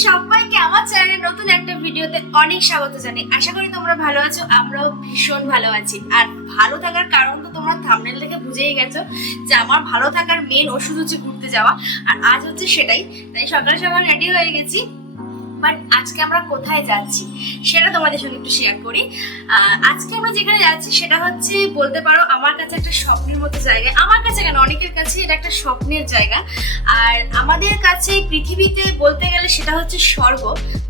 সবাইকে আমার চ্যানেলে নতুন একটা ভিডিওতে অনেক স্বাগত জানাই। আশা করি তোমরা ভালো আছো, আমরাও ভীষণ ভালো আছি। আর ভালো থাকার কারণ তো তোমরা থাম্বনেল থেকে বুঝেই গেছো যে আমার ভালো থাকার মেন ওষুধ হচ্ছে ঘুরতে যাওয়া। আর আজ হচ্ছে সেটাই, তাই সকাল সকাল রেডি হয়ে গেছি। বাট আজকে আমরা কোথায় যাচ্ছি সেটা তোমাদের সঙ্গে একটু শেয়ার করি। আজকে আমরা যেখানে যাচ্ছি সেটা হচ্ছে বলতে পারো আমার কাছে একটা স্বপ্নের মতো জায়গা। আমার কাছে কেন, অনেকের কাছে এটা একটা স্বপ্নের জায়গা। আর আমাদের কাছে পৃথিবীতে বলতে গেলে সেটা হচ্ছে স্বর্গ,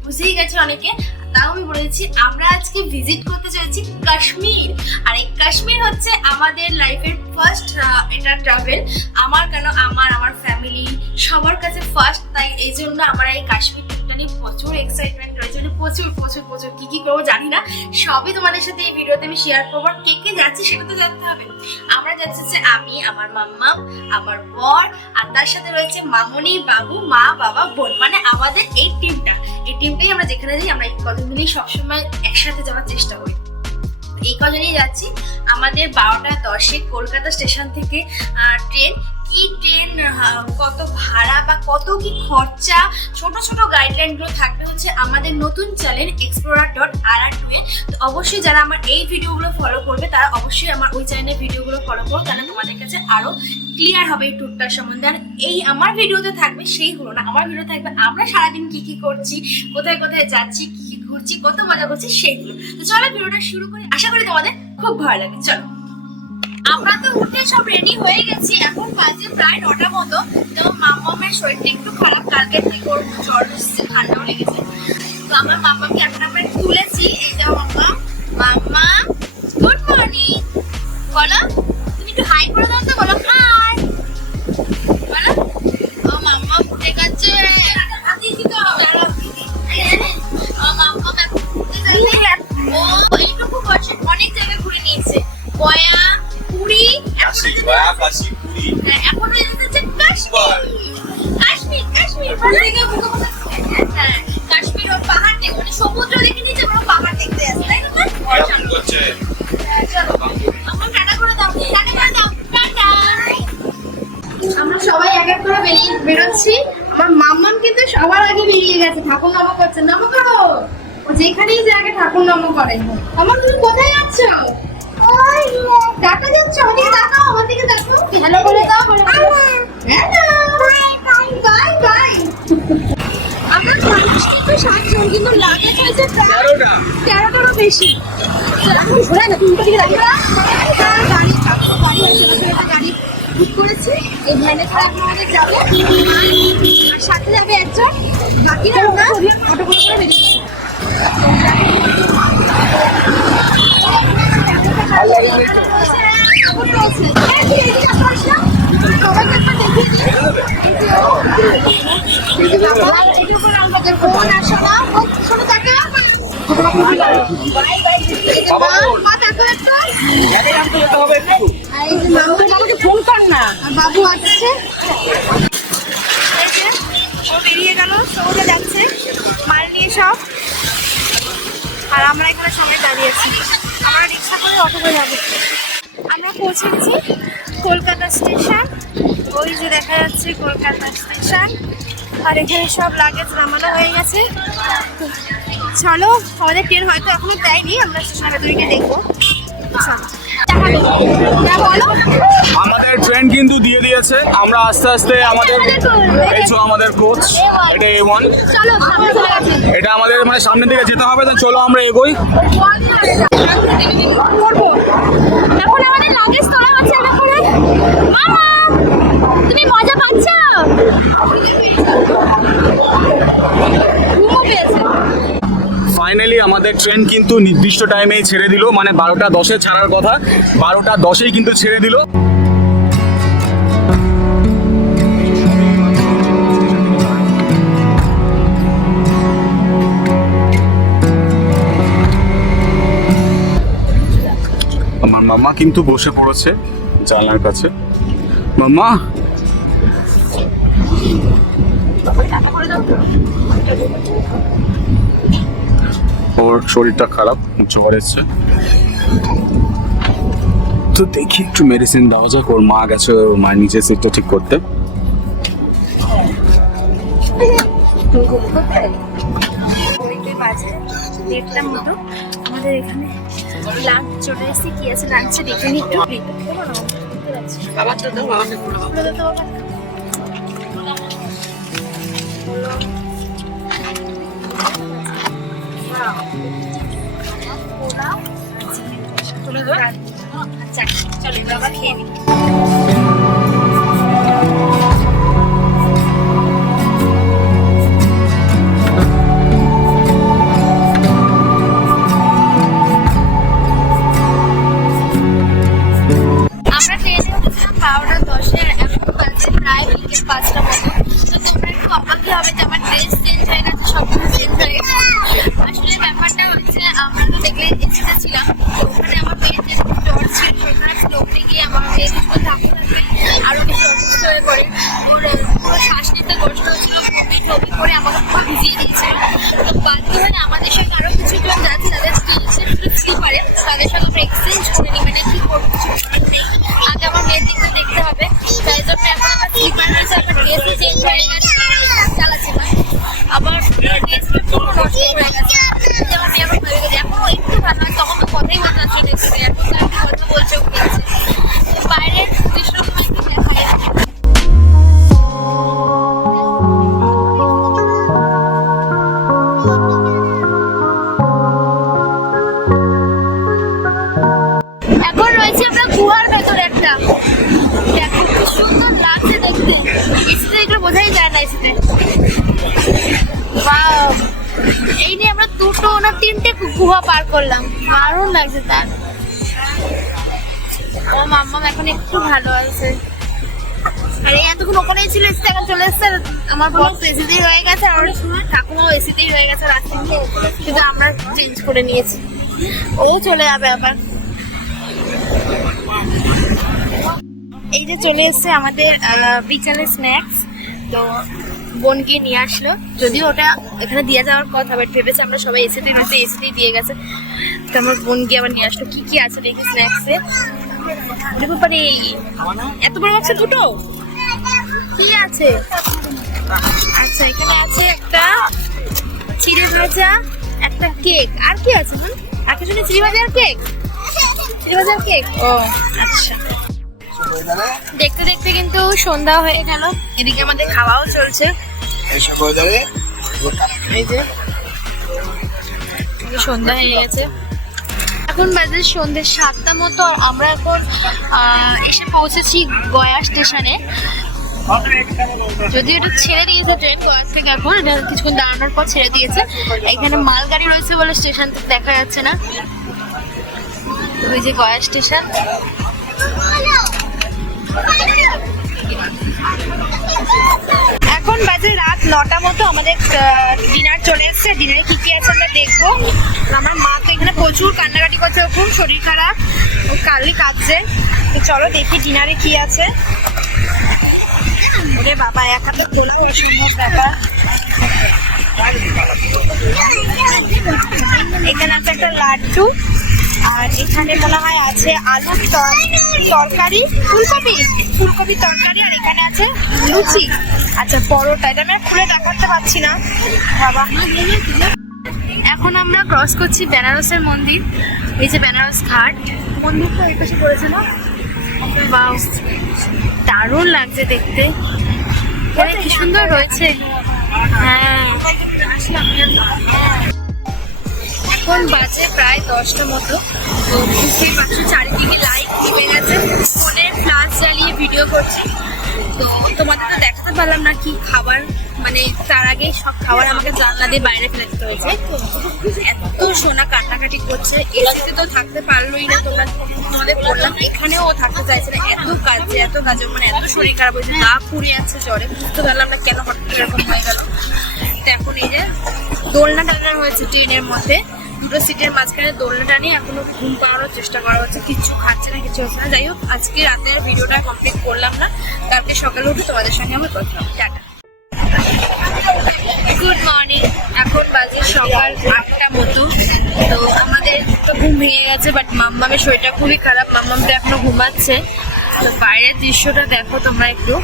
বুঝেই গেছে অনেকে। তাও আমি বলেছি আমরা আজকে ভিজিট করতে চাইছি কাশ্মীর। আর এই কাশ্মীর হচ্ছে আমাদের লাইফের ফার্স্ট এটা ট্রাভেল। আমার কেন, আমার ফ্যামিলি সবার কাছে ফার্স্ট। তাই এই জন্য আমরা এই কাশ্মীর ট্রিপটা নিয়ে প্রচুর এক্সাইটমেন্ট রয়েছে, প্রচুর প্রচুর প্রচুর কি করবো জানি না, সবই তোমাদের সাথে এই ভিডিওতে আমি শেয়ার করবো। আর কে কে যাচ্ছি সেটা তো জানতে হবে। আমরা যাচ্ছি যে আমি, আমার মাম্মা, আমার বর, আর তার সাথে রয়েছে মামনি, বাবু, মা, বাবা, বোন, মানে আমাদের এই টিমটাই আমরা যেখানে যাই আমরা এই কতদিনই সবসময় একসাথে যাওয়ার চেষ্টা করি। এই কজনই যাচ্ছি। আমাদের 12:10 কলকাতা স্টেশন থেকে ট্রেন। কি ট্রেন, কত ভাড়া বা কত কি খরচা, ছোট ছোট গাইডলাইনগুলো থাকবে হচ্ছে আমাদের নতুন চ্যানেল explorer.rr2 এ। তো অবশ্যই যারা আমার এই ভিডিওগুলো ফলো করবে তারা অবশ্যই আমার ওই চ্যানেলের ভিডিওগুলো ফলো করো, তাহলে তোমাদের কাছে আরো ক্লিয়ার হবে এই ট্যুরটার সম্বন্ধে। আর এই আমার ভিডিওতে থাকবে সেইগুলো না, আমার ভিডিও থাকবে আমরা সারাদিন কি কি করছি, কোথায় কোথায় যাচ্ছি, কি কি ঘুরছি, কত মজা করছি সেইগুলো। তো চলো ভিডিওটা শুরু করি, আশা করি তোমাদের খুব ভালো লাগে। চলো, আমরা তো উঠে সব রেডি হয়ে গেছি, এখন বাজে প্রায় 9টা মতো। তো মাম্মামের শরীরটা একটু খারাপ, কালকে থেকে ওর জ্বর এসেছে, ঠান্ডাও লেগেছে। তো আমরা মাম্মাকে এখন আমরা তুলেছি। এই যে মাম্মা গুড মর্নিং বলো, তুমি একটু হাই করে দাও তো, বলো হাই বলো। ও মাম্মা উঠে গেছে, ও এইটুকু বছর অনেক জায়গায় ঘুরে নিয়েছে, গয়া, পুরী, এখন কাশ্মীর ও পাহাড় দেখে, মানে সমুদ্র দেখে নিচে আমরা পাহাড় দেখতে আসছি, তাই না? আমার টাটা করে দাও, টাটা। আমরা সবাই এক এক করে বেরোচ্ছি। আমার মাম্মাম কিন্তু সবার আগে বেরিয়ে গেছে, ঠাকুর নাম করছে, নাম করো। ও যেখানেই যে আগে ঠাকুর নাম করে। আমার তুমি কোথায় যাচ্ছ? টাটা যাচ্ছ, ওদিকে তাকাও, আমার দিকে তাকাও, হ্যালো বলে দাও, বলে বাই বাই। আমরা 60 জন, কিন্তু লাগেজ হয়েছে 13টারও বেশি। ঘোরা না, তুমি দিকে দাঁড়িয়ে গাড়ি আছে, গাড়ি বুক করেছি। এই ভ্যানে করে এখন আমাদের যাবো, আর সাথে যাবে একজন, বাকিরা আমরা অটো করে বেরিয়ে যাবো। ফোন কর না, বাবু আসছে, ও বেরিয়ে গেল, ওকে যাচ্ছে মাল নিয়ে সব। আর আমরা এখানে সবাই দাঁড়িয়েছি, আমরা রিক্সা করে অটো করে যাবো। আমরা পৌঁছে গেছি কলকাতা স্টেশন, ওই যে দেখা যাচ্ছে কলকাতা স্টেশন। আর এখানে সব লাগেজ নামানো হয়ে গেছে। চলো, আমাদের ট্রেন হয়তো এখনো দেয়নি, আমরা স্টেশনের ভেতরে গিয়ে দেখবো। আমাদের ট্রেন কিন্তু দিয়ে দিয়েছে, আমরা আস্তে আস্তে আমাদের এই তো আমাদের কোচ, এটা A1, এটা আমাদের মানে সামনের দিকে যেতে হবে। তো চলো আমরা এগোই। এখন আমাদের লাগেজ তোলা হচ্ছে, মামা তুমি মজা পাচ্ছ? ফাইনালি আমাদের ট্রেন কিন্তু নির্দিষ্ট টাইমেই ছেড়ে দিল, মানে 12:10 ছাড়ার কথা, 12:10 কিন্তু ছেড়ে দিল। আমার মাম্মা কিন্তু বসে পড়েছে জানলার কাছে। মাম্মা, ওর শরীরটা খারাপ, জ্বর এসছে, তো দেখি একটু মেডিসিন দেওয়া যাক। ওর মা গেছে ওর মায়ের নিচে সিটটা ঠিক করতে। ঘড়িতে বাজে 1:30টার মতো। আমাদের এখানে লাঞ্চ চলে এসেছে। কি আছে লাঞ্চে দেখে নি একটু। খাবার তো দাও আমাকে আচ্ছা চলো এবার আমরা খেয়ে নিই। আমরা ট্রেনে উঠেছিলাম 12:10-এ, এখন বাজে প্রায় বিকেল 5টা মতো। তো তোমরা একটু অবাকই হবে যে আমার ড্রেস চেঞ্জ হয়ে গেছে, সব কিছু চেঞ্জ হয়ে গেছে। আসলে ব্যাপারটা হচ্ছে আমরা তো দেখলে এসেতে ছিলাম, ওখানে আমার মেয়ের যে জ্বর ছিল সেখানে স্লোপে গিয়ে আমার মেয়ে কিছুটা থাকতে থাকবে আরও বেশি অসুস্থ হয়ে পড়ে। ওর পুরো শ্বাস নিতে কষ্ট হচ্ছিল, ছবি করে আমাকে খুব ভিজিয়ে দিয়েছে। তো বাধ্য হয়ে আমাদের সঙ্গে আরও কিছুজন যাচ্ছে যাদের স্লিপারে, তাদের সঙ্গে আমরা এক্সচেঞ্জ করে নিই, মানে কি করবো কিছু করার নেই। আগে আমার মেয়ের দিকটা দেখতে হবে, তাই জন্য এখন আমার স্লিপার রয়েছে, আমার ড্রেসই চেঞ্জ হয়ে গেছে, চালাচ্ছি না। আবার ড্রেস পুরো নষ্ট হয়ে গেছে। আমার মেয়ে আবার ভেবে গেছে এখন একটু ভালো হয়, তখন তো কথাই বলতে দেখছি, এখন তো একটু কথা বলছে উঠেছে। বাইরের দৃশ্যগুলো একটু দেখা যাচ্ছে। এখন রয়েছে আমরা গুহার ভেতরে একটা, দেখো কি সুন্দর লাগছে দেখতে। এসিতে এগুলো বোঝাই যায় না এসিতে। ওয়াও, এই নিয়ে আমরা 2টো না 3টে গুহা পার করলাম, দারুণ লাগছে তার। ও মাম্মাম এখন একটু ভালো আছে। আর এই এতক্ষণ ওখানেই ছিল, এসিতে এখন চলে এসছে। আমার বস এসিতেই হয়ে গেছে, আর ঠাকুমাও এসিতেই হয়ে গেছে রাস্তা, কিন্তু আমরা চেঞ্জ করে নিয়েছি। ও চলে যাবে আবার। এই যে চলে এসছে আমাদের বিকালের স্ন্যাক্স। তো বোন গিয়ে নিয়ে আসলো, যদিও ওটা এখানে দিয়ে যাওয়ার কথা, বাট ভেবেছে আমরা সবাই এসিতেই রয়েছে, এসিতেই দিয়ে গেছে। তো আমার বোন গিয়ে আবার নিয়ে আসলো। কি কি আছে দেখি স্ন্যাক্সে। দেখো পারে এত বড় আছে, 2টো কি আছে। আচ্ছা এখানে আছে একটা চিড়ে ভাজা, একটা কেক, আর কি আছে? একটা শুনে চিড়ে ভাজা আর কেক, চিড়ে ভাজা আর কেক। ও আচ্ছা, দেখতে দেখতে কিন্তু সন্ধ্যা হয়ে গেল। এদিকে আমাদের খাওয়াও চলছে। এই যে সন্ধ্যা হয়ে গেছে, এখন বাজে সন্ধ্যে 7টা মতো। আর আমরা এখন এসে পৌঁছেছি গয়া স্টেশনে। যদি এটা ছেড়ে দিয়েছে ট্রেন গয়া থেকে, এখন এটা কিছুক্ষণ দাঁড়ানোর পর ছেড়ে দিয়েছে। এখানে মালগাড়ি রয়েছে বলে স্টেশন দেখা যাচ্ছে না। ওই যে গয়া স্টেশন। এখন বাজে রাত 9টা মতো। আমাদের ডিনার চলে এসছে। ডিনারে কি কি আছে আমরা দেখবো। আমার মা তো এখানে প্রচুর কান্নাকাটি করছে, ও খুব শরীর খারাপ, ও কালই কাঁদছে। তো চলো দেখি ডিনারে কি আছে। ওরে বাবা, এক হাতে খোলা অসম্ভব ব্যাপার। এখানে আছে একটা লাড্ডু, আর এখানে মনে হয় আছে আলুর তরকারি, ফুলকপি তরকারি, আর এখানে আছে লুচি। আচ্ছা পরোটা, এটা আমি খুলে দেখাতে পারছি না বাবা। এখন আমরা ক্রস করছি বেনারসের মন্দির। এই যে বেনারস ঘাট, মন্দিরটা এই পাশে পড়েছে না? বাহ, দারুণ লাগছে দেখতে, কি সুন্দর রয়েছে। হ্যাঁ, এখন বাজে প্রায় 10টা মতো। তো বুঝতেই পারছো চারিদিকে লাইট নেমে গেছে, ফোনে ফ্ল্যাশ জ্বালিয়ে ভিডিও করছি। তো তোমাদের তো দেখাতে পারলাম না কি খাবার, মানে তার আগে সব খাবার আমাকে জানলা দিয়ে বাইরে ফেলে দিতে হয়েছে। এত সোনা কান্নাকাটি করছে, এসিতে তো থাকতে পারলোই না। তোমাদের বললাম এখানেও ও থাকতে চাইছে না, এত কাজে মানে এত শরীর খারাপ হয়েছে, গা পুড়ে যাচ্ছে জ্বরে। বুঝতে পারলাম না কেন হঠাৎ করে এরকম হয়ে গেল। তো এখন এই যে দোলনা টানা হয়েছে ট্রেনের মধ্যে, 2টো সিটের মাঝখানে দোলনা টানিয়ে এখনো ঘুম পাড়ানোর চেষ্টা করা হচ্ছে। কিচ্ছু খাচ্ছে না, কিছু হচ্ছে না। যাই হোক, আজকে রাতের ভিডিওটা কমপ্লিট করলাম না, কালকে সকালে উঠে তোমাদের সঙ্গে আমার কথা হবে। Tata, good morning. এখন বাজে সকাল 8টা মতো। তো আমাদের তো ঘুম ভেঙে গেছে, বাট মাম্মামের শরীরটা খুবই খারাপ, মাম্মাম তো এখনো ঘুমাচ্ছে। তো বাইরের দৃশ্যটা দেখো তোমরা একটু।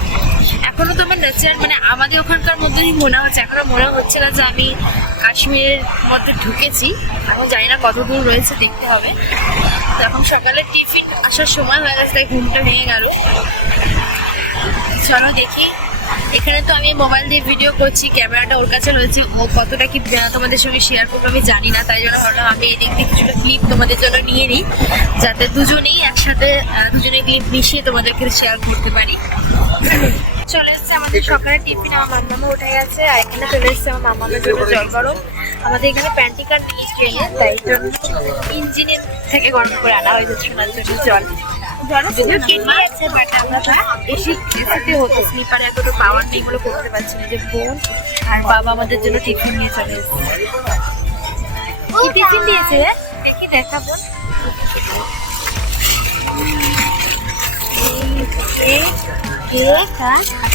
এখনো তো আমার নেচার মানে আমাদের ওখানকার মধ্যেই মনে হচ্ছে, এখনো মনে হচ্ছে না যে আমি কাশ্মীরের মধ্যে ঢুকেছি। আমি জানি না কত দূর রয়েছে, দেখতে হবে। তো এখন সকালে টিফিন আসার সময় হয়ে গেছে, তাই ঘুমটা ভেঙে গেল। চলো দেখি। এখানে তো আমি মোবাইল দিয়ে ভিডিও করছি, ক্যামেরাটা ওর কাছে রয়েছে, ও কতটা কি তোমাদের সঙ্গে শেয়ার করবো আমি জানি না, তাই জন্য ভাবলাম আমি এদিক থেকে কিছুটা ক্লিপ তোমাদের জন্য নিয়ে নিই, যাতে দুজনেই একসাথে দুজনে ক্লিপ মিশিয়ে তোমাদেরকে শেয়ার করতে পারি। চলে এসছে আমাদের সকালের টিফিন, আমার মাম্মা উঠে গেছে, আর এখানে চলে এসছে আমার মাম্মামের জন্য জল গরম। আমাদের এখানে প্যান্টিকার নেই ট্রেনে, তাই জন্য ইঞ্জিনের থেকে গরম করে আনা হয়েছে শোনার জন্য জল। যদিও কেটে আছে, বাট আমরা তো এসিতে হতো, স্লিপারে এতটা পাওয়ার নেই বলে করতে পারছি না। যে বোন আর বাবা আমাদের জন্য টিফিন নিয়ে চলে এসেছে। কি টিফিন দিয়েছে দেখি দেখাবো।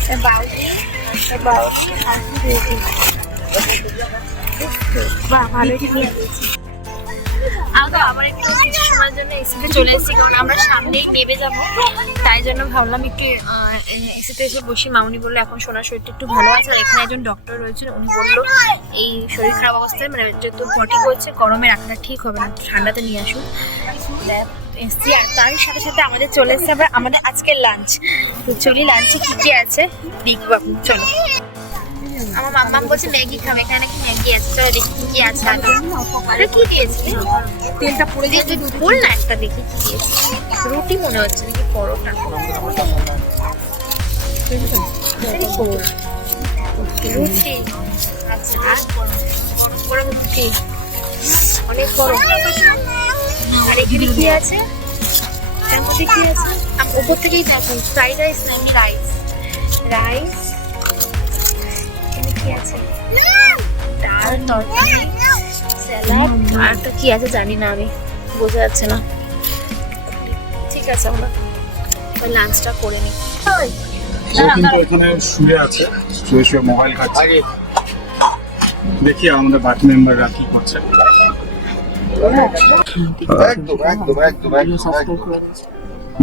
একটা বালতি বাহ, ভালোই নিয়ে দিয়েছি। আবার একটু কিছু সময়ের জন্য এসিতে চলে এসেছি, কারণ আমরা সামনেই নেমে যাবো, তাই জন্য ভাবলাম একটু এসিতে এসে বসি। মামুনি বললো এখন সোনার শরীরটা একটু ভালো আছে, আর এখানে একজন ডক্টর রয়েছেন, উনি বললো এই শরীর খারাপ অবস্থায় মানে যেহেতু ভটি করছে, গরমে রাখাটা ঠিক হবে না, ঠান্ডাতে নিয়ে আসুন এসছি। আর তার সাথে সাথে আমাদের চলে এসছে আবার আমাদের আজকের লাঞ্চ। তো চলি লাঞ্চে কি কি আছে দেখবো, চলো। আমার মাম্মা বলছে ম্যাগি খাবে, এখানে নাকি ম্যাগি আছে, চলো দেখি কি কি আছে। আগে কি দিয়েছে, তেলটা পড়ে দিয়েছে, বল না একটা দেখি কি দিয়েছে। রুটি মনে হচ্ছে নাকি পরোটা, রুটি আচ্ছা, আর বড় রুটি অনেক বড়। আর এখানে কি আছে, তার মধ্যে কি আছে উপর থেকেই দেখুন, ফ্রাইড রাইস নাকি রাইস, রাইস কি আছে, ডাল, তরকারি, স্যালাড, আর তো কি আছে জানি না, আমি বোঝা যাচ্ছে না। ঠিক আছে, আমরা লাঞ্চটা করে নিই। ও কিন্তু এখানে শুয়ে আছে, শুয়ে শুয়ে মোবাইল ঘাটছে। দেখি আমাদের বাকি মেম্বাররা কি করছে।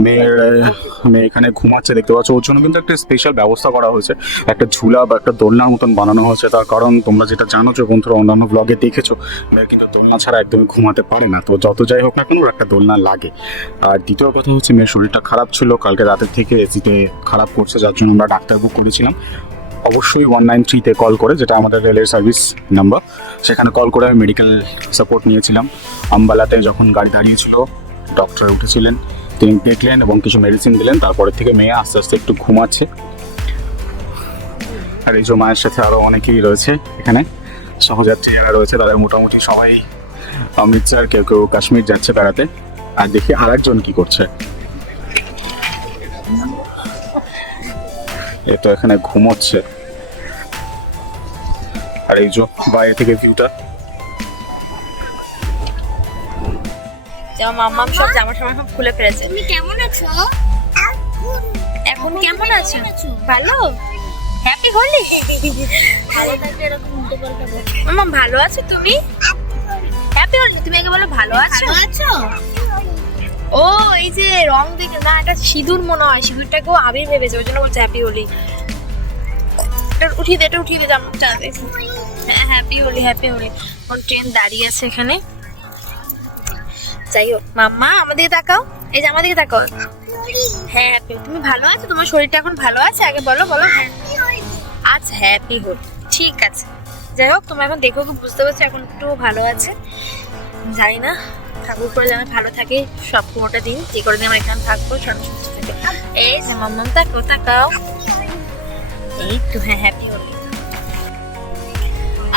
মেয়ে এখানে ঘুমাচ্ছে দেখতে পাচ্ছ, ওর জন্য কিন্তু একটা স্পেশাল ব্যবস্থা করা হয়েছে, একটা ঝুলা বা একটা দোলনার মতন বানানো হয়েছে। তার কারণ তোমরা যেটা জানো যে বন্ধুরা অন্যান্য ব্লগে দেখেছো, মেয়ে কিন্তু দোলনা ছাড়া একদমই ঘুমাতে পারে না। তো যত যাই হোক না কেন, ওর একটা দোলনা লাগে। আর দ্বিতীয় কথা হচ্ছে মেয়ের শরীরটা খারাপ ছিল, কালকে রাতের থেকে এসিতে খারাপ করছে, যার জন্য আমরা ডাক্তার বুক করেছিলাম। অবশ্যই 193-তে কল করে, যেটা আমাদের রেলের সার্ভিস নাম্বার, সেখানে কল করে আমি মেডিকেল সাপোর্ট নিয়েছিলাম। আম্বালাতে যখন গাড়ি দাঁড়িয়েছিল, ডক্টর উঠেছিলেন, তিনি দেখলেন এবং কিছু মেডিসিন দিলেন। তারপরে থেকে মেয়ে আস্তে আস্তে একটু ঘুমাচ্ছে। আর এই যে মায়ের সাথে আরও অনেকেই রয়েছে এখানে, সহযাত্রী যারা রয়েছে তাদের মোটামুটি সবাই অমৃতসর, কেউ কেউ কাশ্মীর যাচ্ছে বেড়াতে। আর দেখি আর একজন কি করছে, এ তো এখানে ঘুমোচ্ছে। আর এই যে বাইরে থেকে ভিউটা, মাম্মা সব জামা টামা সব খুলে ফেলেছে। তুমি কেমন আছো? এখন কেমন আছো? ভালো, হ্যাপি হোলি। ভালো থাকলে এরকম উল্টো পাল্টা বলো। মাম্মা ভালো আছো তুমি? হ্যাপি হোলি। তুমি আগে বলো ভালো আছো। ভালো আছো? ও এই যে রং দেখে না, এটা সিঁদুর মনে হয়, সিঁদুরটাকেও আবির ভেবেছে, ওই জন্য বলছে হ্যাপি হোলি। এটা উঠিয়ে দে, এটা উঠিয়ে দে জামাটা। হ্যাঁ হ্যাপি হোলি, হ্যাপি হোলি। ওর ট্রেন দাঁড়িয়ে আছে এখানে। যাই হোক, মাম্মা আমাদেরকে তাকাও, এই যে আমাদেরকে তাকাও। হ্যাঁ হ্যাপি। তুমি ভালো আছো? তোমার শরীরটা এখন ভালো আছে? আগে বলো বলো। আচ্ছা হ্যাপি হোলি, ঠিক আছে। যাই হোক, তোমরা এখন দেখো, বুঝতে পারছো এখন একটু ভালো আছে। জানি না, ঠাকুর করে যেন ভালো থাকে সব পুরোটা দিন, যে করে দিন আমরা এখানে থাকবো, সব সুস্থ থাকে। এই যে মাম্মাম তাকাও তাকাও, এই তো হ্যাঁ হ্যাপি হোলি।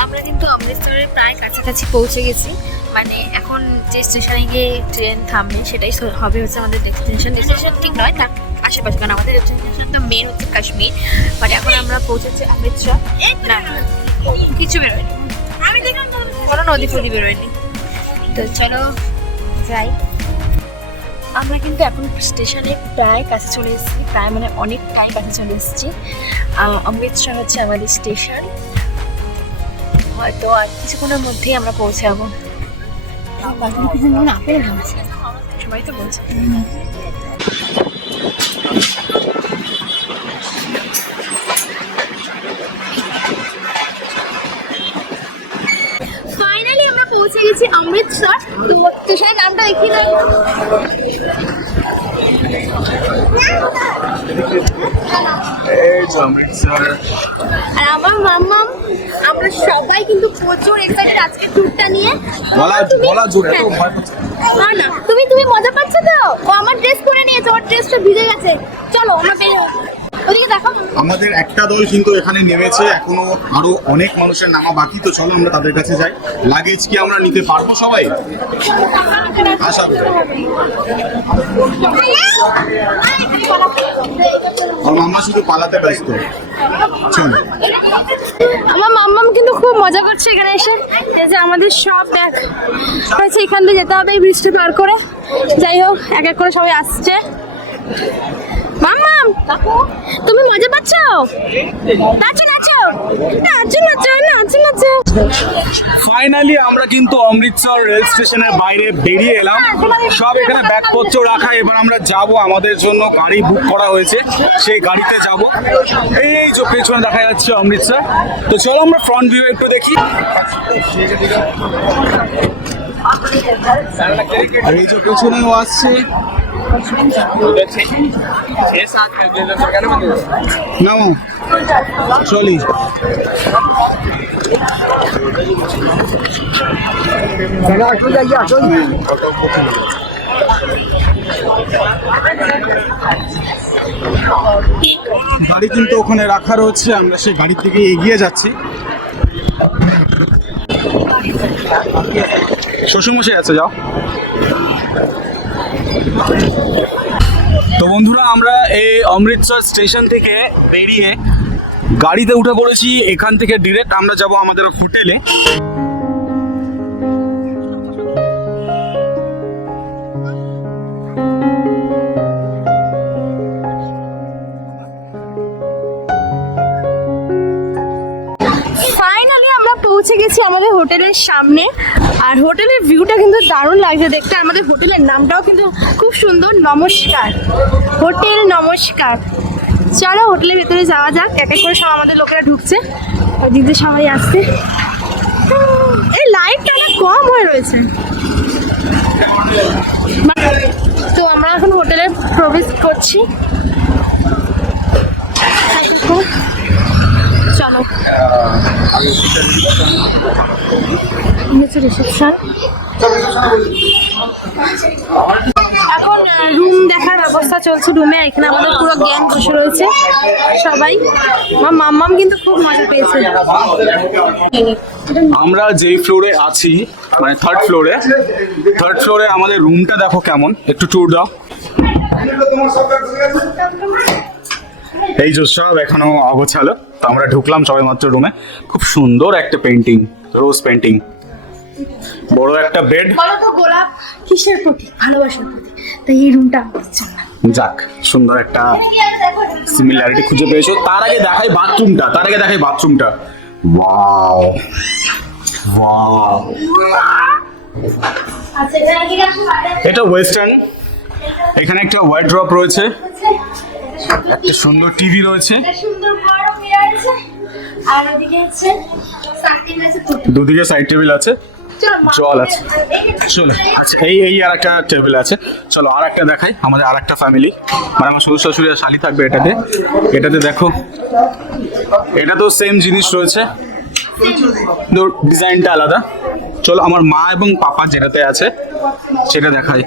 আমরা কিন্তু অমৃতসরের প্রায় কাছাকাছি পৌঁছে গেছি, মানে এখন যে স্টেশনে গিয়ে ট্রেন থামবে সেটাই হবে হচ্ছে আমাদের ডেস্টিনেশন। ডেস্টিনেশন ঠিক নয়, তার আশেপাশে, কারণ আমাদের ডেস্টিনেশনটা মেন হচ্ছে কাশ্মীর। বাট এখন আমরা পৌঁছেছি অমৃতসর। না কিছু বেরোয়নি, আমি দেখলাম কোনো নদী ফদি বেরোয়নি। তো চলো যাই। আমরা কিন্তু এখন স্টেশনে প্রায় কাছে চলে এসেছি, প্রায় মানে অনেকটাই কাছে চলে এসেছি। অমৃতসর হচ্ছে আমাদের স্টেশন, হয়তো আর কিছুক্ষণের মধ্যেই আমরা পৌঁছে যাবো। সবাই তো বলছে এই যে অমৃতসর। আর আমার মাম্মাম আমরা সবাই কিন্তু প্রচুর এক্সাইটেড আজকে ট্যুরটা নিয়ে। বলা জোরে তো ভয় পাচ্ছে। না তুমি মজা পাচ্ছ তো? ও আমার ড্রেস পরে নিয়েছে, ওর ড্রেসটা ভিজে গেছে। চলো আমরা বের হই। ওদিকে দেখো। আমাদের একটা দল কিন্তু এখানে নেমেছে, এখনো আরো অনেক মানুষের নামা বাকি, তো চলো আমরা তাদের কাছে যাই। লাগেজ কি আমরা নিতে পারবো সবাই? আশা করি। আমার মাম্মা শুধু পালাতে ব্যস্ত। চলো। আমার মাম্মাম কিন্তু খুব মজা করছে এখানে এসে। এই যে আমাদের সব ব্যাগ হয়েছে, এখান থেকে যেতে হবে এই বৃষ্টি পার করে। যাই হোক, এক এক করে সবাই আসছে। মাম্মাম, তুমি মজা পাচ্ছ? নাচো নাচো নাচো নাচো নাচো নাচো। ফাইনালি আমরা কিন্তু অমৃতসর রেল স্টেশনের বাইরে বেরিয়ে এলাম। সব এখানে ব্যাগপত্র রাখা, এবার আমরা যাব, আমাদের জন্য গাড়ি বুক করা হয়েছে, সেই গাড়িতে যাব। এই যে পেছনে দেখা যাচ্ছে অমৃতসর। তো চলো আমরা ফ্রন্ট ভিউ একটু দেখি। এই যে পেছনেও আসছে। নামো চলি। গাড়ি কিন্তু ওখানে রাখা রয়েছে, আমরা সেই গাড়ি থেকে এগিয়ে যাচ্ছি। শ্বশুরমশাই আছে, যাও। তো বন্ধুরা, আমরা এই অমৃতসর স্টেশন থেকে বেরিয়ে গাড়িতে উঠে পড়েছি। এখান থেকে ডিরেক্ট আমরা যাব আমাদের হোটেলে। ফাইনালি আমরা পৌঁছে গেছি আমাদের হোটেলের সামনে। আর হোটেলের ভিউটা কিন্তু দারুণ লাগছে দেখতে। আমাদের হোটেলের নামটাও কিন্তু খুব সুন্দর, নমস্কার হোটেল নমস্কার। চলো হোটেলের ভেতরে যাওয়া যাক। এক এক করে সব আমাদের লোকেরা ঢুকছে, ওদিক দিয়ে সবাই আসছে। এই লাইটটা অনেক কম হয়ে রয়েছে। তো আমরা এখন হোটেলে প্রবেশ করছি। চলো, রিসেপশন। এখন রুম দেখার ব্যবস্থা চলছে রুমে। এখানে আমাদের পুরো গ্যাং বসে রয়েছে সবাই। আমার মাম্মাম কিন্তু খুব মজা পেয়েছে। আমরা যেই ফ্লোরে আছি, মানে থার্ড ফ্লোরে আমাদের রুমটা দেখো কেমন, একটু ট্যুর দাও। এই যে সব এখনো অগোছালো, তো আমরা ঢুকলাম সবাই মাত্র রুমে। খুব সুন্দর একটা পেন্টিং, রোজ পেন্টিং, বড় একটা বেড। বলো তো গোলাপ কিসের প্রতি? ভালোবাসার প্রতি। তাই এই রুমটা আমাদের জন্য। যাক, সুন্দর একটা সিমিলারিটি খুঁজে পেয়েছো। তার আগে দেখাই বাথরুমটা। ওয়াও ওয়াও, এটা ওয়েস্টার্ন। এখানে একটা ওয়ার্ড্রপ রয়েছে, একটা সুন্দর টিভি রয়েছে, আর ওদিকে আছে দুদিকে সাইড টেবিল আছে, জল আছে। চলো, আচ্ছা এই আর একটা টেবিল আছে। চলো আর একটা দেখাই, আমাদের আর একটা ফ্যামিলি, মানে আমার শ্বশুর শাশুড়ি আর শালি থাকবে এটাতে দেখো, এটা তো সেম জিনিস রয়েছে, ডিজাইনটা আলাদা। চলো আমার মা এবং পাপা যেটাতে আছে সেটা দেখাই।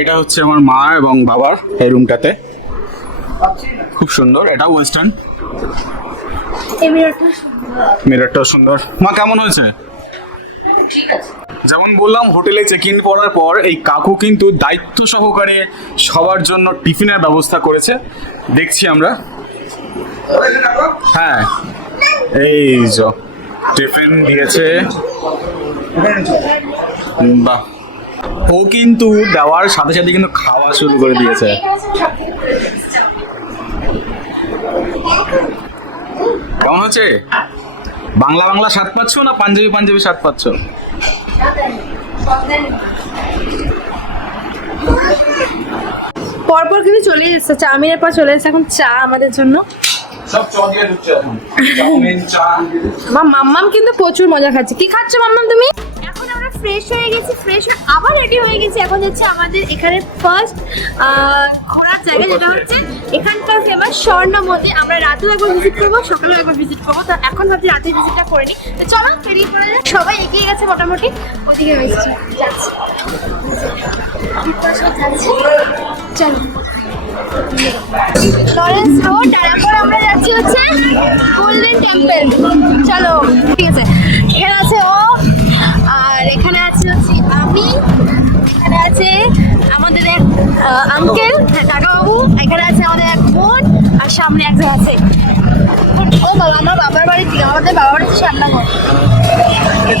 এটা হচ্ছে আমার মা এবং বাবার এই রুমটাতে, খুব সুন্দর। এটা ওয়েস্টার্ন, মিররটাও সুন্দর। মা কেমন হয়েছে? যেমন বললাম, হোটেলে চেক ইন করার পর এই কাকু কিন্তু দায়িত্ব সহকারে সবার জন্য টিফিনের ব্যবস্থা করেছে, দেখছি আমরা। হ্যাঁ, এই যে টিফিন দিয়েছে, বাহ। ও কিন্তু দেওয়ার সাথে সাথে কিন্তু খাওয়া শুরু করে দিয়েছে। কেমন হচ্ছে? বাংলা স্বাদ পাচ্ছ না পাঞ্জাবি স্বাদ পাচ্ছ? পরপর কিন্তু চলে এসেছে, চাউমিনের পর চলে এসেছে এখন চা আমাদের জন্য। সব চড়িয়ে ঢুকছে এখন, চাউমিন, চা। আমার মাম্মাম কিন্তু প্রচুর মজা খাচ্ছে। কি খাচ্ছ মাম্মাম তুমি? এখন আমরা ফ্রেশ হয়ে গেছি, ফ্রেশ হয়ে আবার রেডি হয়ে গেছি। এখন হচ্ছে আমাদের এখানে ফার্স্ট ঘোরার জায়গা, যেটা হচ্ছে এখানকার ফেমাস স্বর্ণ মন্দির। আমরা রাতেও একবার ভিজিট করবো, সকালেও একবার ভিজিট করবো। তো এখন ভাবছি রাতে ভিজিটটা করে নিই। তো চলো বেরিয়ে পড়া যাক। সবাই এগিয়ে গেছে মোটামুটি, ওদিকে যাচ্ছি। চলো লরেন্স রোড, তারপর আমরা যাচ্ছি হচ্ছে গোল্ডেন টেম্পল। চলো ঠিক আছে। এখানে আছে ও, আর এখানে আছে হচ্ছে আমি, এখানে আছে আমাদের এক আঙ্কেল, কাকাবাবু, এখানে আছে আমাদের এক বোন, আর সামনে একজন আছে ও বাবা, আমার বাবার বাড়ি থেকে, আমাদের বাবার বাড়ি রান্নাঘর।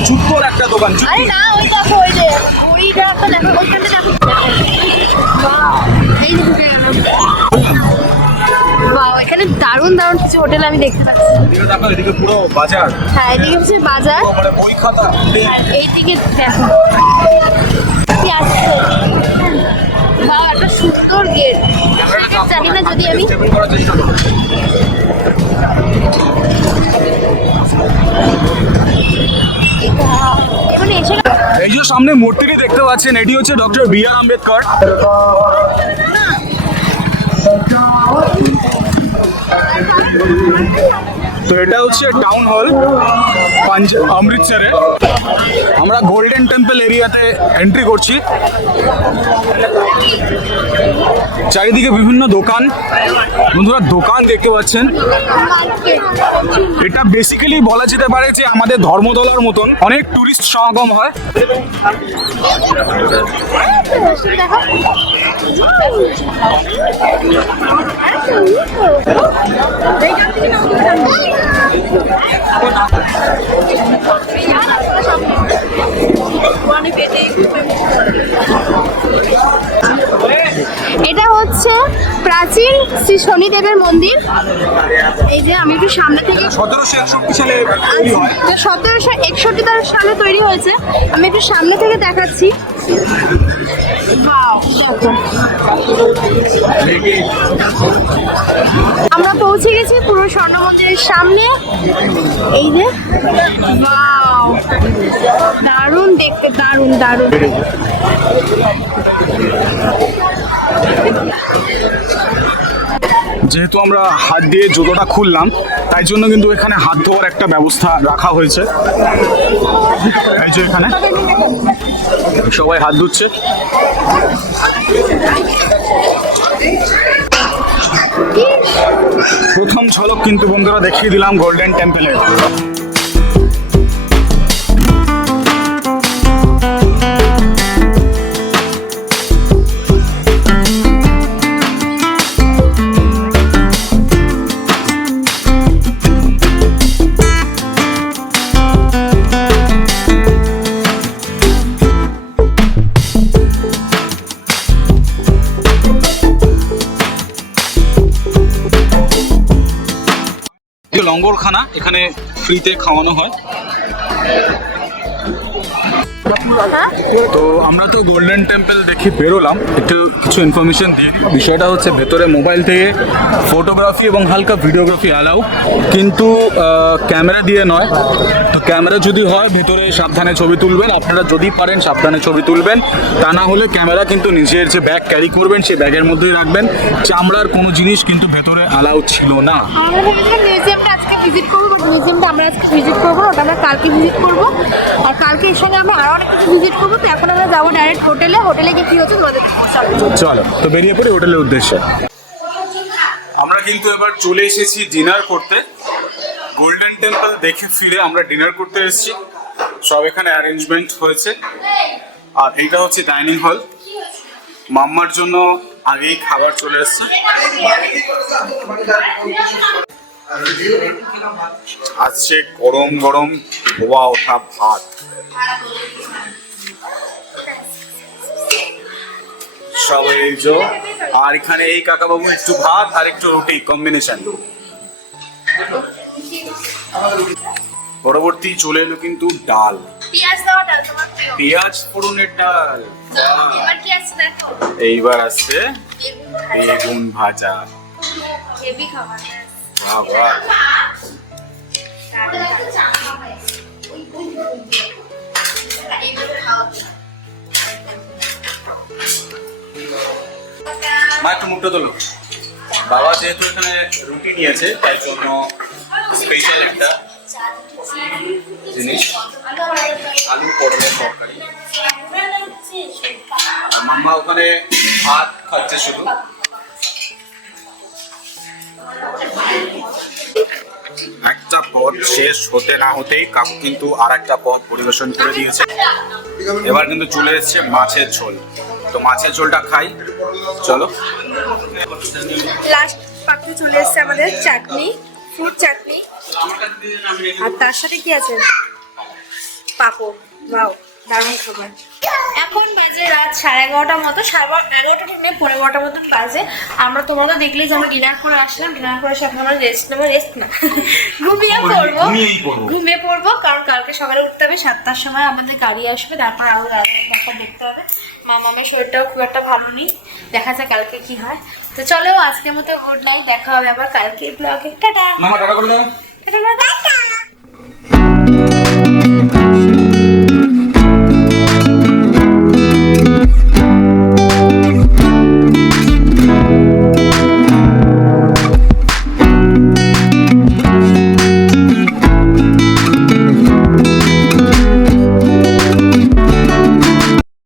জুতোর একটা দোকান। আরে না, ওই দেখো, ওই যে ওইটা একটা দেখো, ওইখানটা দেখো। এই ঢুকে গেল। বাহ, এখানে দারুণ দারুণ কিছু হোটেল আমি দেখতে পাচ্ছি। এদিকে দেখো, এদিকে পুরো বাজার। হ্যাঁ, এদিকে হচ্ছে বাজার, মানে বই খাতা। আর এইদিকে দেখো কি আসছে। বাহ, একটা সুন্দর গেট। জানি না যদি আমি করার চেষ্টা করব। এখানে এসে এই যে সামনে মূর্তিটি দেখতে পাচ্ছেন, এটি হচ্ছে ডক্টর বি.আর. আম্বেদকর। তো এটা হচ্ছে টাউন হল অমৃতসরে। আমরা গোল্ডেন টেম্পল এরিয়াতে এন্ট্রি করছি। চারিদিকে বিভিন্ন দোকান, বন্ধুরা দোকান দেখতে পাচ্ছেন। এটা বেসিক্যালি বলা যেতে পারে যে আমাদের ধর্মতলার মতন অনেক টুরিস্ট সমাগম হয়। এটা হচ্ছে প্রাচীন শ্রী শনিদেবের মন্দির। এই যে আমি একটু সামনে থেকে 1761 সালে তৈরি হয়। 1761 সালে তৈরি হয়েছে। আমি একটু সামনে থেকে দেখাচ্ছি। Wow, আমরা পৌঁছে গেছি পুরো স্বর্ণ মন্দিরের সামনে। এই যে ওয়াও, দারুণ দেখতে, দারুণ দারুণ। যেহেতু আমরা হাত দিয়ে জুতোটা খুললাম, তাই জন্য কিন্তু এখানে হাত ধোয়ার একটা ব্যবস্থা রাখা হয়েছে। এই যে এখানে সবাই হাত ধুচ্ছে। প্রথম ঝলক কিন্তু বন্ধুরা দেখিয়ে দিলাম গোল্ডেন টেম্পলের। লঙ্গরখানা, এখানে ফ্রিতে খাওয়ানো হয়। তো আমরা তো গোল্ডেন টেম্পল দেখে বেরোলাম, একটু কিছু ইনফরমেশন দিই। বিষয়টা হচ্ছে ভেতরে মোবাইল থেকে ফটোগ্রাফি এবং হালকা ভিডিওগ্রাফি অ্যালাউ, কিন্তু ক্যামেরা দিয়ে নয়। তো ক্যামেরা যদি হয় ভেতরে সাবধানে ছবি তুলবেন, আপনারা যদি পারেন সাবধানে ছবি তুলবেন। তা না হলে ক্যামেরা কিন্তু নিজের যে ব্যাগ ক্যারি করবেন সেই ব্যাগের মধ্যেই রাখবেন। চামড়ার কোনো জিনিস কিন্তু ভেতরে অ্যালাউ ছিল না। আমরা ভেবেছিলাম মিউজিয়ামটা আজকে ভিজিট করবো, বাট মিউজিয়ামটা আমরা আজকে ভিজিট করবো না, ওটা আমরা কালকে ভিজিট করবো। আর কালকে এর সঙ্গে আমরা আরও অনেক কিছু ভিজিট করবো। তো এখন আমরা যাবো ডাইরেক্ট হোটেলে। হোটেলে গিয়ে কি হচ্ছে তোমাদের চলো তো বেরিয়ে পড়ি হোটেলের উদ্দেশ্যে। আমরা কিন্তু এবার চলে এসেছি ডিনার করতে। গোল্ডেন টেম্পল দেখে ফিরে আমরা ডিনার করতে এসেছি। সব এখানে অ্যারেঞ্জমেন্ট হয়েছে। আর এইটা হচ্ছে ডাইনিং হল। মাম্মার জন্য আগেই খাবার চলে এসছে। আসছে গরম গরম ধোয়া ওঠা ভাত। সব এই যে, আর এখানে এই কাকাবাবু একটু ভাত আর একটু রুটি কম্বিনেশন। পরবর্তী চলে এলো কিন্তু ডাল, পেঁয়াজ দেওয়া ডাল, তোমার প্রিয়। পেঁয়াজ ফোড়নের ডাল। এবার কি আসছে দেখো, এইবার আসছে বেগুন ভাজা। হেভি খাবার। বাহ বাহ। মা একটু মুখটা তোলো। বাবা যেহেতু এখানে রুটি নিয়েছে তাই জন্য স্পেশাল একটা জিনিস, আলু পটলের তরকারি। আর মাম্মা ওখানে ভাত খাচ্ছে শুধু। একটা পদ শেষ হতে না হতেই কাকু কিন্তু আর একটা পদ পরিবেশন করে দিয়েছে। এবার কিন্তু চলে এসেছে মাছের ঝোল। তো মাছের ঝোলটা খাই, চলো। লাস্ট পাত্রে চলে এসেছে আমাদের চাটনি, ফ্রুট চাটনি, আর তার সাথে কি আছে, পাপড়। ওয়াও, দারুণ খাবার। এখন বাজে রাত 11:30 মতো, 11:30 থেকে 11:15 মতন বাজে। আমরা তোমাদের দেখলেই যে আমরা ডিনার করে আসলাম, ডিনার করে এসে এখন আমরা রেস্ট না ঘুমিয়ে পড়বো, কারণ কালকে সকালে উঠতে হবে 7টার সময়, আমাদের গাড়ি আসবে, তারপর আরো রাস্তা দেখতে হবে। মামামের শরীরটাও খুব একটা ভালো নেই, দেখা যায় কালকে কি হয়। তো চলো আজকের মতো গুড নাইট, দেখা হবে আবার কালকে ব্লগে। টাটা। মামা টাটা করে দাও। টাটা।